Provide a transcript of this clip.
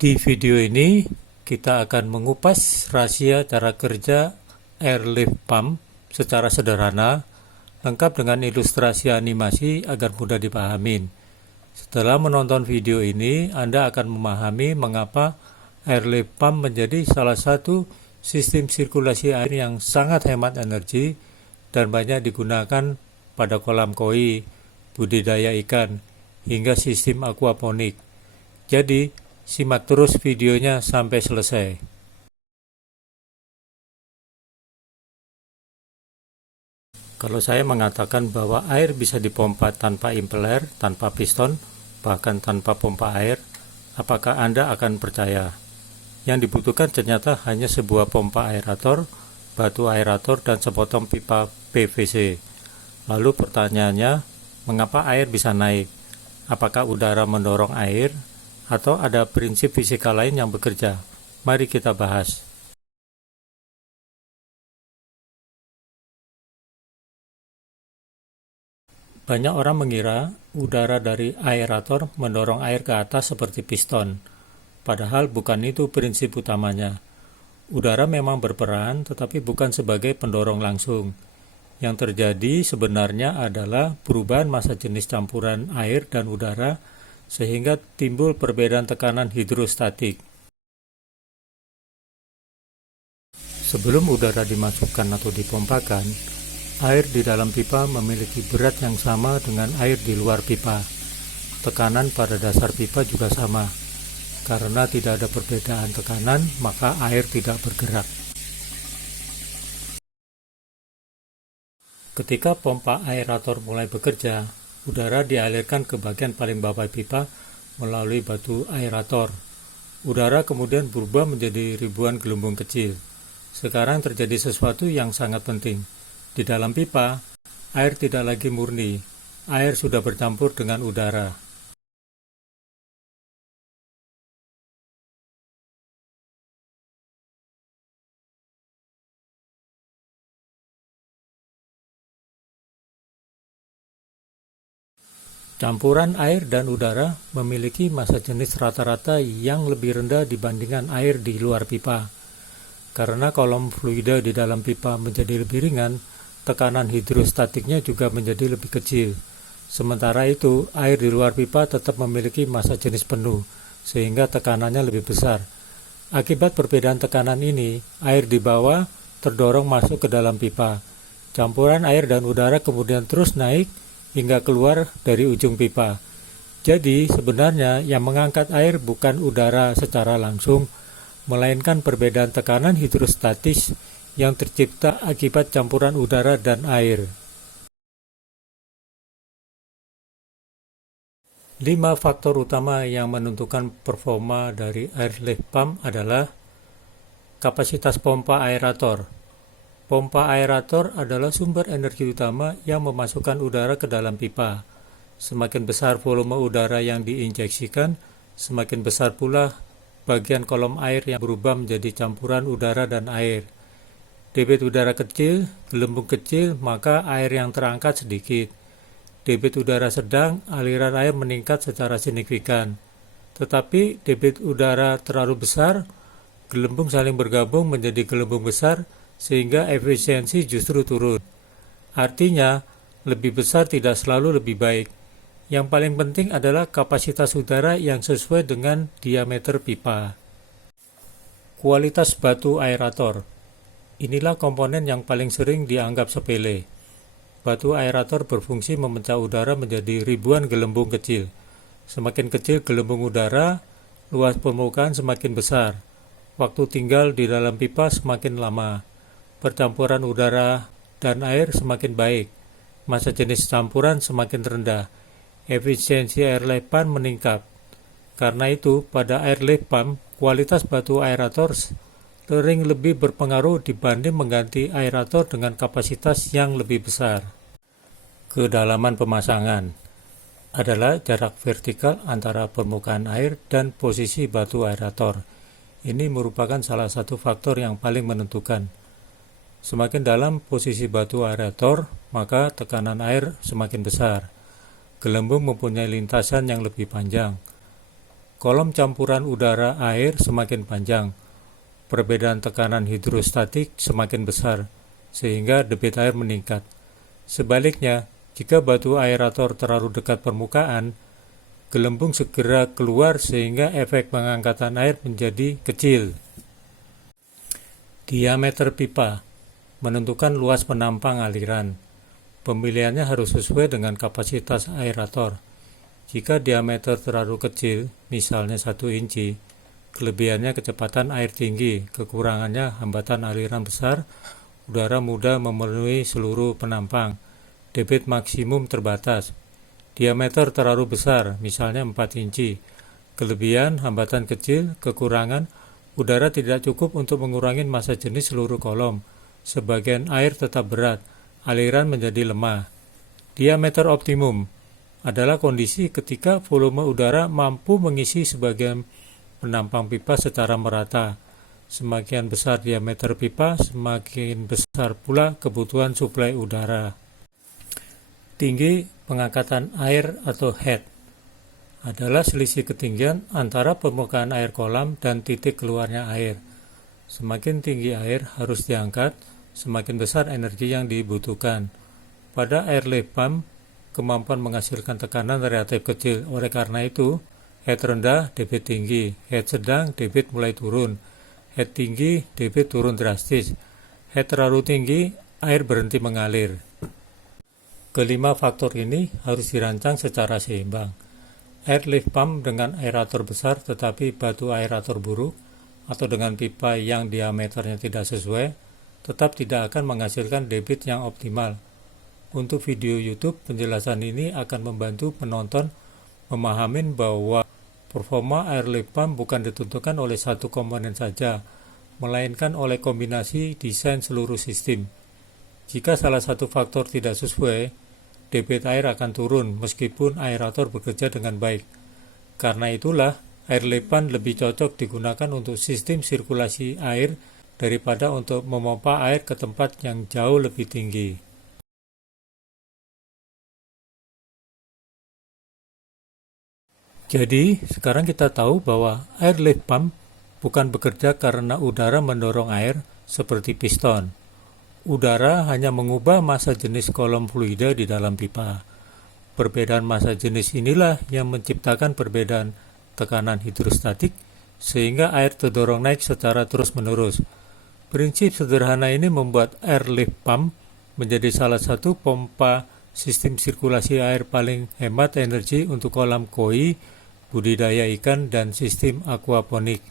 Di video ini kita akan mengupas rahasia cara kerja airlift pump secara sederhana, lengkap dengan ilustrasi animasi agar mudah dipahami. Setelah menonton video ini, Anda akan memahami mengapa airlift pump menjadi salah satu sistem sirkulasi air yang sangat hemat energi dan banyak digunakan pada kolam koi, budidaya ikan, hingga sistem aquaponik. Jadi, simak terus videonya sampai selesai. Kalau saya mengatakan bahwa air bisa dipompa tanpa impeller, tanpa piston, bahkan tanpa pompa air, apakah Anda akan percaya? Yang dibutuhkan ternyata hanya sebuah pompa aerator, batu aerator, dan sepotong pipa PVC. Lalu pertanyaannya, mengapa air bisa naik? Apakah udara mendorong air? Atau ada prinsip fisika lain yang bekerja? Mari kita bahas. Banyak orang mengira udara dari aerator mendorong air ke atas seperti piston. Padahal bukan itu prinsip utamanya. Udara memang berperan, tetapi bukan sebagai pendorong langsung. Yang terjadi sebenarnya adalah perubahan massa jenis campuran air dan udara sehingga timbul perbedaan tekanan hidrostatik. Sebelum udara dimasukkan atau dipompakan, air di dalam pipa memiliki berat yang sama dengan air di luar pipa. Tekanan pada dasar pipa juga sama. Karena tidak ada perbedaan tekanan, maka air tidak bergerak. Ketika pompa aerator mulai bekerja, udara dialirkan ke bagian paling bawah pipa melalui batu aerator. Udara kemudian berubah menjadi ribuan gelembung kecil. Sekarang terjadi sesuatu yang sangat penting. Di dalam pipa, air tidak lagi murni. Air sudah bercampur dengan udara. Campuran air dan udara memiliki massa jenis rata-rata yang lebih rendah dibandingkan air di luar pipa. Karena kolom fluida di dalam pipa menjadi lebih ringan, tekanan hidrostatiknya juga menjadi lebih kecil. Sementara itu, air di luar pipa tetap memiliki massa jenis penuh, sehingga tekanannya lebih besar. Akibat perbedaan tekanan ini, air di bawah terdorong masuk ke dalam pipa. Campuran air dan udara kemudian terus naik hingga keluar dari ujung pipa. Jadi sebenarnya yang mengangkat air bukan udara secara langsung, melainkan perbedaan tekanan hidrostatis yang tercipta akibat campuran udara dan air. 5 faktor utama yang menentukan performa dari airlift pump adalah kapasitas pompa aerator. Pompa aerator adalah sumber energi utama yang memasukkan udara ke dalam pipa. Semakin besar volume udara yang diinjeksikan, semakin besar pula bagian kolom air yang berubah menjadi campuran udara dan air. Debit udara kecil, gelembung kecil, maka air yang terangkat sedikit. Debit udara sedang, aliran air meningkat secara signifikan. Tetapi debit udara terlalu besar, gelembung saling bergabung menjadi gelembung besar, sehingga efisiensi justru turun. Artinya, lebih besar tidak selalu lebih baik. Yang paling penting adalah kapasitas udara yang sesuai dengan diameter pipa. Kualitas batu aerator. Inilah komponen yang paling sering dianggap sepele. Batu aerator berfungsi memecah udara menjadi ribuan gelembung kecil. Semakin kecil gelembung udara, luas permukaan semakin besar. Waktu tinggal di dalam pipa semakin lama. Percampuran udara dan air semakin baik, massa jenis campuran semakin rendah, efisiensi airlift pump meningkat. Karena itu, pada airlift pump, kualitas batu aerator sering lebih berpengaruh dibanding mengganti aerator dengan kapasitas yang lebih besar. Kedalaman pemasangan adalah jarak vertikal antara permukaan air dan posisi batu aerator. Ini merupakan salah satu faktor yang paling menentukan. Semakin dalam posisi batu aerator, maka tekanan air semakin besar. Gelembung mempunyai lintasan yang lebih panjang. kolom campuran udara air semakin panjang, perbedaan tekanan hidrostatik semakin besar, sehingga debit air meningkat. Sebaliknya, jika batu aerator terlalu dekat permukaan, gelembung segera keluar sehingga efek pengangkatan air menjadi kecil. Diameter pipa menentukan luas penampang aliran. Pemilihannya harus sesuai dengan kapasitas aerator. Jika diameter terlalu kecil, misalnya 1 inci, kelebihannya kecepatan air tinggi, kekurangannya hambatan aliran besar, udara mudah memenuhi seluruh penampang, debit maksimum terbatas. Diameter terlalu besar, misalnya 4 inci, kelebihan hambatan kecil, kekurangan, udara tidak cukup untuk mengurangi massa jenis seluruh kolom. Sebagian air tetap berat, aliran menjadi lemah. Diameter optimum adalah kondisi ketika volume udara mampu mengisi sebagian penampang pipa secara merata. Semakin besar diameter pipa, semakin besar pula kebutuhan suplai udara. Tinggi pengangkatan air atau head adalah selisih ketinggian antara permukaan air kolam dan titik keluarnya air. Semakin tinggi air harus diangkat, semakin besar energi yang dibutuhkan. Pada airlift pump, kemampuan menghasilkan tekanan relatif kecil. Oleh karena itu, head rendah, debit tinggi, head sedang, debit mulai turun, head tinggi, debit turun drastis, head terlalu tinggi, air berhenti mengalir. Kelima faktor ini harus dirancang secara seimbang. Airlift pump dengan aerator besar tetapi batu aerator buruk, atau dengan pipa yang diameternya tidak sesuai, tetap tidak akan menghasilkan debit yang optimal. Untuk video YouTube, penjelasan ini akan membantu penonton memahami bahwa performa airlift pump bukan ditentukan oleh satu komponen saja, melainkan oleh kombinasi desain seluruh sistem. Jika salah satu faktor tidak sesuai, debit air akan turun meskipun aerator bekerja dengan baik. Karena itulah, airlift pump lebih cocok digunakan untuk sistem sirkulasi air daripada untuk memompa air ke tempat yang jauh lebih tinggi. Jadi, sekarang kita tahu bahwa airlift pump bukan bekerja karena udara mendorong air seperti piston. Udara hanya mengubah massa jenis kolom fluida di dalam pipa. Perbedaan massa jenis inilah yang menciptakan perbedaan tekanan hidrostatik sehingga air terdorong naik secara terus-menerus. Prinsip sederhana ini membuat airlift pump menjadi salah satu pompa sistem sirkulasi air paling hemat energi untuk kolam koi, budidaya ikan, dan sistem aquaponik.